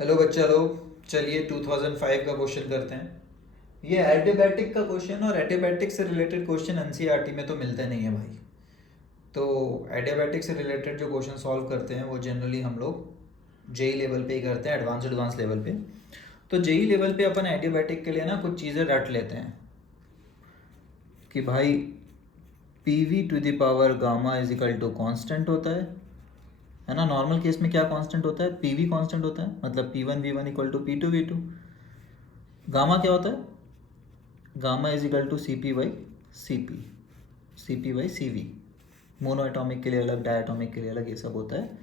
Hello बच्चा लोग, चलिए 2005 का क्वेश्चन करते हैं। ये एडियाबैटिक का क्वेश्चन और एडियाबैटिक से रिलेटेड क्वेश्चन एनसीईआरटी में तो मिलते नहीं है भाई। तो एडियाबैटिक से रिलेटेड जो क्वेश्चन सॉल्व करते हैं वो जनरली हम लोग जेई लेवल पे ही करते हैं, एडवांस लेवल पे। तो जेई लेवल पे अपन एडियाबैटिक के लिए ना कुछ चीज़ें रट लेते हैं कि भाई P V to the power gamma is equal to constant होता है ना। नॉर्मल केस में क्या कांस्टेंट होता है? पी वी कांस्टेंट होता है, मतलब P one V one equal to P two V two. Gamma क्या होता है? Gamma is equal to C P by C P, C P by C V. Monoatomic के लिए अलग, डायटॉमिक के लिए अलग, ये सब होता है।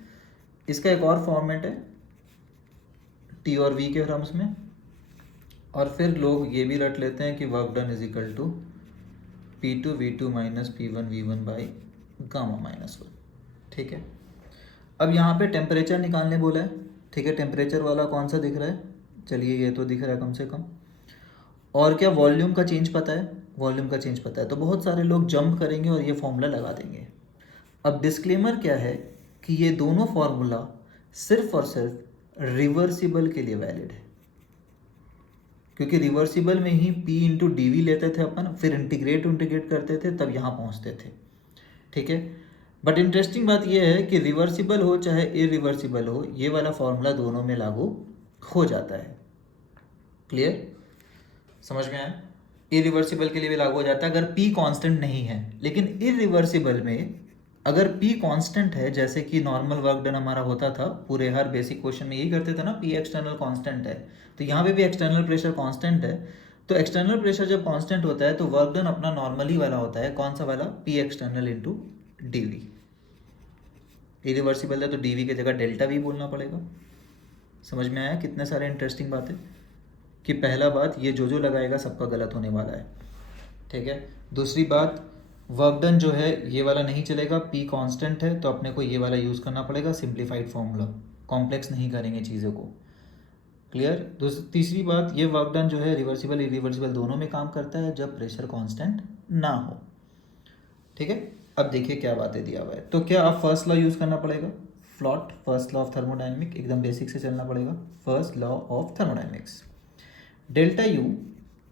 इसका एक और फॉर्मेट है टी और वी के टर्म्स में। और फिर लोग ये भी रट लेते हैं कि work done is equal to P two V two minus P one V one by gamma minus one. ठीक है। अब यहाँ पे टेम्परेचर निकालने बोला है। ठीक है, टेम्परेचर वाला कौन सा दिख रहा है? चलिए ये तो दिख रहा है कम से कम। और क्या वॉल्यूम का चेंज पता है? वॉल्यूम का चेंज पता है, तो बहुत सारे लोग जंप करेंगे और ये फॉर्मूला लगा देंगे। अब डिस्क्लेमर क्या है कि ये दोनों फॉर्मूला सिर्फ और सिर्फ रिवर्सिबल के लिए वैलिड है, क्योंकि रिवर्सिबल में ही P इंटू डी वी लेते थे अपन, फिर इंटीग्रेट करते थे, तब यहाँ पहुँचते थे। ठीक है। बट इंटरेस्टिंग बात यह है कि रिवर्सिबल हो चाहे इरिवर्सिबल हो, ये वाला फॉर्मूला दोनों में लागू हो जाता है। क्लियर? समझ में आया? इरिवर्सिबल के लिए भी लागू हो जाता है अगर P कांस्टेंट नहीं है, लेकिन इरिवर्सिबल में अगर P कांस्टेंट है, जैसे कि नॉर्मल वर्क डन हमारा होता था, पूरे हर बेसिक क्वेश्चन में यही करते थे ना, P एक्सटर्नल कांस्टेंट है, तो यहाँ पे भी एक्सटर्नल प्रेशर कांस्टेंट है। तो एक्सटर्नल प्रेशर जब कांस्टेंट होता है तो वर्क डन अपना नॉर्मली वाला होता है, कौन सा वाला? P external into D V. Irreversible है तो डी वी की जगह डेल्टा वी बोलना पड़ेगा। समझ में आया कितने सारे इंटरेस्टिंग बातें? कि पहला बात, ये जो लगाएगा सबका गलत होने वाला है। ठीक है। दूसरी बात, वर्क डन जो है ये वाला नहीं चलेगा, P कांस्टेंट है तो अपने को ये वाला यूज़ करना पड़ेगा, सिंप्लीफाइड फॉर्मूला। कॉम्प्लेक्स नहीं करेंगे चीज़ों को। क्लियर? तीसरी बात, ये वर्क डन जो है रिवर्सिबल इरिवर्सिबल दोनों में काम करता है जब प्रेशर कांस्टेंट ना हो। ठीक है। अब देखिए क्या बातें दिया हुआ है, तो क्या आप फर्स्ट लॉ यूज़ करना पड़ेगा, फ्लॉट फर्स्ट लॉ ऑफ थर्मोडाइनमिक, एकदम बेसिक से चलना पड़ेगा। First law of thermodynamics, delta U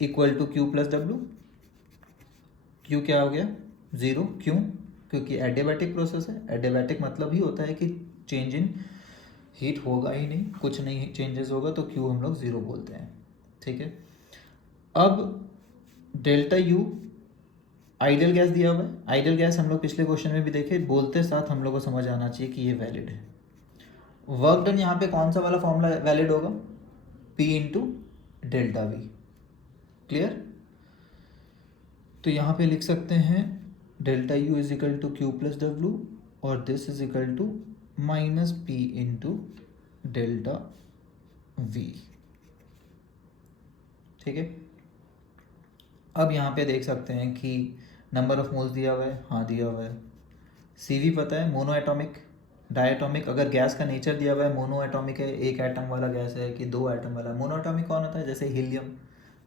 equal to Q plus W. Q क्या हो गया? ज़ीरो। क्यों? क्योंकि एडियाबैटिक प्रोसेस है। एडियाबैटिक मतलब ही होता है कि चेंज इन हीट होगा ही नहीं, कुछ नहीं चेंजेस होगा, तो क्यू हम लोग ज़ीरो बोलते हैं। ठीक है। अब डेल्टा यू आइडियल गैस दिया हुआ है। आइडियल गैस हम लोग पिछले क्वेश्चन में भी देखे, बोलते साथ हम लोग को समझ आना चाहिए कि ये वैलिड है। वर्क डन यहाँ पे कौन सा वाला फॉर्मूला वैलिड होगा? P into delta V. Clear? तो यहाँ पे लिख सकते हैं delta U is equal to Q plus W, और this is equal to minus P into delta V. ठीक है। अब यहाँ पे देख सकते हैं कि नंबर ऑफ मोल्स दिया हुआ है, हाँ दिया हुआ है। सी वी पता है, मोनो एटॉमिक, डायटॉमिक। अगर गैस का नेचर दिया हुआ है मोनो एटॉमिक है, एक एटम वाला गैस है कि दो एटम वाला। मोनो एटॉमिक कौन होता है? जैसे हीलियम,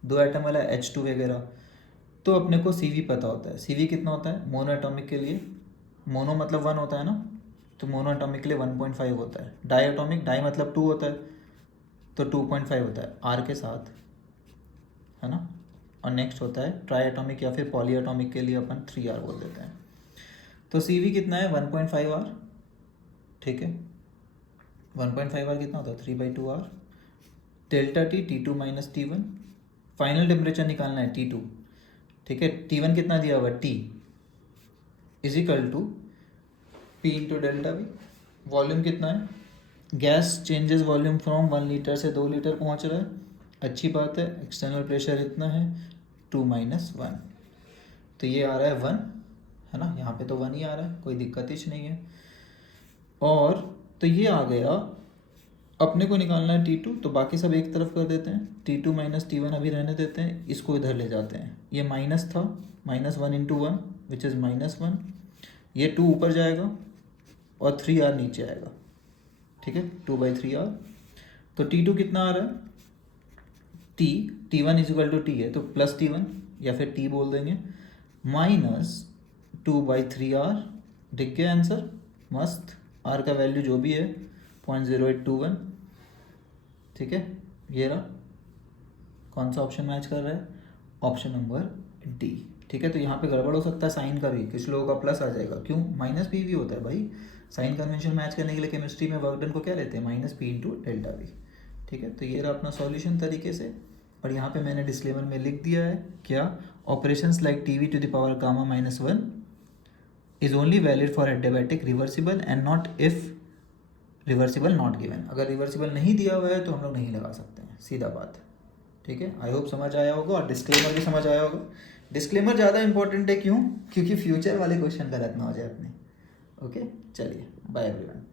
दो एटम वाला H2 वगैरह। तो अपने को सी वी पता होता है। सी वी कितना होता है मोनो एटॉमिक के लिए? मोनो मतलब वन होता है ना, तो मोनो एटॉमिक के लिए 1.5 होता है। डाई एटॉमिक, डाई मतलब टू होता है, तो 2.5 होता है आर के साथ, है ना। और नेक्स्ट होता है ट्राई एटॉमिक या फिर पॉली एटॉमिक के लिए अपन 3R बोल देते हैं। तो सी वी कितना है? 1.5 आर। ठीक है। 1.5 आर कितना होता है? 3/2 R. Delta T, T2 minus T1। Final temperature निकालना है T2। ठीक है। T1 कितना दिया हुआ? T is equal to P into delta V. Volume कितना है? Gas changes volume from 1 litre से 2 लीटर पहुंच रहा है, अच्छी बात है। एक्सटर्नल प्रेशर इतना है 2 - 1, तो ये आ रहा है 1, है ना। यहाँ पे तो 1 ही आ रहा है, कोई दिक्कत ही नहीं है। और तो ये आ गया। अपने को निकालना है T2, तो बाकी सब एक तरफ कर देते हैं। T2 माइनस T1 अभी रहने देते हैं, इसको इधर ले जाते हैं। ये माइनस था, -1 इंटू 1 विच इज़ -1। ये 2 ऊपर जाएगा और 3R नीचे आएगा। ठीक है, 2/3R। तो T2 कितना आ रहा है? T1 is equal to T है तो प्लस T1 या फिर T बोल देंगे, -2/3R। दिख गया आंसर? मस्त। R का वैल्यू जो भी है 0.0821। ठीक है, ये रहा, कौन सा ऑप्शन मैच कर रहा है, ऑप्शन नंबर डी। ठीक है, तो यहाँ पे गड़बड़ हो सकता है साइन का भी, कुछ लोगों का प्लस आ जाएगा, क्यों, माइनस पी वी होता है भाई, साइन कन्वेंशन मैच करने के लिए केमिस्ट्री में वर्क डन को क्या लेते हैं, minus P into delta V. ठीक है, तो ये रहा अपना सॉल्यूशन तरीके से। और यहाँ पे मैंने डिस्क्लेमर में लिख दिया है क्या, operations like T V to the power gamma minus one is only valid for adiabatic reversible and not if reversible not given. अगर रिवर्सिबल नहीं दिया हुआ है तो हम लोग नहीं लगा सकते हैं, सीधा बात। ठीक है, आई होप समझ आया होगा, और डिस्क्लेमर भी समझ आया होगा। डिस्क्लेमर ज़्यादा इंपॉर्टेंट है, क्यों, क्योंकि फ्यूचर वाले क्वेश्चन गलत ना हो जाए अपने। ओके, चलिए बाय एवरीवन।